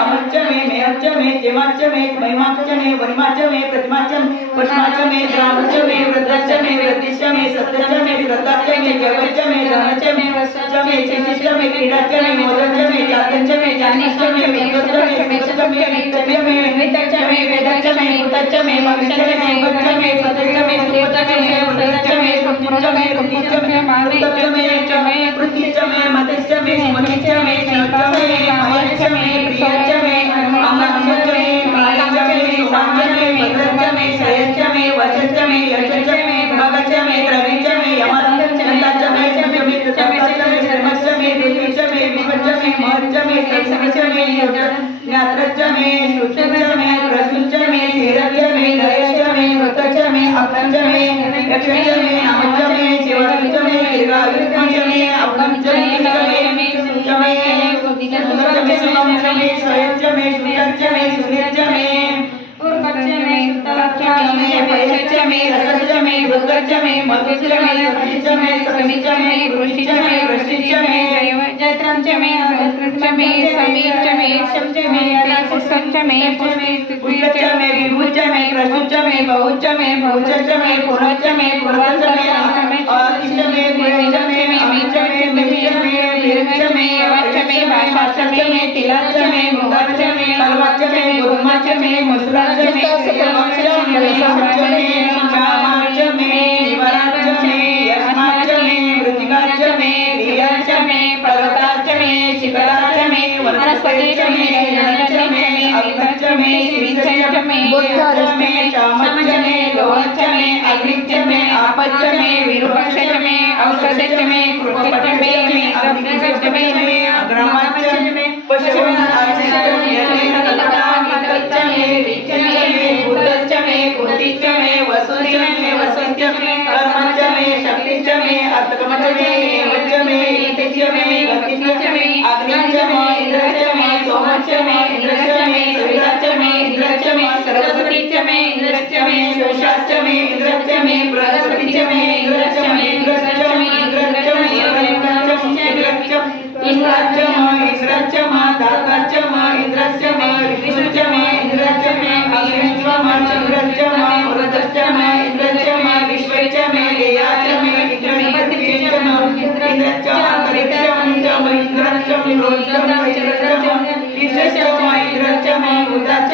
अमच्च मे मेहच्च मे जेमाच्च मे महिमाच्च मे वनिमाच्च मे प्रतिमाच्च मे पशमाच्च मे ग्रामच्च मे वृद्धच्च मे वृद्धिच्च मे सत्यच्च मे श्रद्धाच्च मे जगच्च मे धनच्च मे वसच्च मे शिशिच्च मे क्रीडाच्च मे मोदच्च मे जातच्च मे जानिच्च मे विद्वच्च मे सुतच्च मे नित्यच्च मे वितच्च मे वेदच्च मे भूतच्च मे भविष्यच्च मे युगच्च मे सतच्च मे सुपच्च मे वृद्धच्च मे स्मृतिच्च मे रुद्धिच्च मे मारुतच्च मे पृथ्वीच्च मे मतिच्च मे स्मृतिच्च मे शिवच्च मे मयच्च मे प्रियच्च मे अमरच्च मे कालच्च मे सोमाच्च मे भद्रच्च मे श्रेयच्च मे वचच्च मे यशच्च मे भगच्च मे द्रविच्च मे यमच्च मे चमिच्च मे श्रमच्च मे दुष्टच्च मे विपच्च मे महच्च मे सविच्च मे ज्ञात्रच्च मे श्रुतच्च मे प्रसुच्च मे धीरच्च मे नयच्च मे वृतच्च मे अपनच्च मे यक्षच्च मे अमच्च मे शिवच्च मे दीर्घायुच्च मे अपनच्च मे सुच्च मे सुंदरच्च मे सुमच्च मे श्रेयच्च मे शुचच्च मे सुनिच्च मे उर्वच्च मे सुतच्च मे भयच्च मे रसच्च मे भद्रच्च मे मधुच्च मे सतिच्च मे समिच्च मे वृष्टिच्च मे वृष्टिच्च मे जयत्रच्च मे अभद्रच्च मे समीच्च मे शमच्च मे पुष्कच्च मे पुष्टिच्च मे विभुच्च मे प्रसुच्च मे बहुच्च मे बहुच्च मे पुरच्च मे पुरच्च मे आतिच्च मे पुरच्च मे अमिच्च मे मिच्च मे वीरच्च मे यवच्च मे भाषाच्च मे तिलाच्च मे भुवच्च मे कल्वच्च मे गोधूमच्च मे मसुराच्च मे यवच्च मे यशच्च मे श्यामाच्च मे निवराच्च मे यस्माच्च मे मृतिकाच्च मे धीराच्च मे पर्वताच्च मे शिखराच्च मे वनस्पतिच्च मे हिरण्यच्च मे अग्नच्च मे श्रीचच्च मे बुद्धच्च मे चामच्च मे लोहच्च मे अग्निच्च मे आपच्च मे विरूपाच्च मे औषधच्च मे कृपच्च मे अग्निच्च मे अग्रामच्च मे पशुवनाच्च मे कल्पनाच्च मे रीच्च मे बुद्धच्च मे कुंतिच्च मे वसुच्च मे वसुच्च मे कर्मच्च मे शक्तिच्च मे अर्थकमच्च मे हेमच्च मे इतिच्च मे गतिच्च मे अग्निच्च मे इंद्रच्च मे सोमच्च मे इंद्रच्च मे सविताच्च मे इंद्रच्च मे सरस्वतीच्च मे इंद्रच्च मे शोषाच्च मे इंद्रच्च मे बृहस्पतिच्च मे इंद्रच्च मे इंद्रच्च मे इंद्रच्च मे इंद्रच्च इंद्रच्च दाताच्च इंद्रच्च विष्णुच्च इंद्रच्च अग्निच्च चंद्रच्च मरुतच्च इंद्रच्च विश्वच्च देयाच्च इंद्रच्च इंद्रच्च अंतरिक्षं इंद्रच्च रोच्च इंद्रच्च ईशच्च इंद्रच्च भूतच्च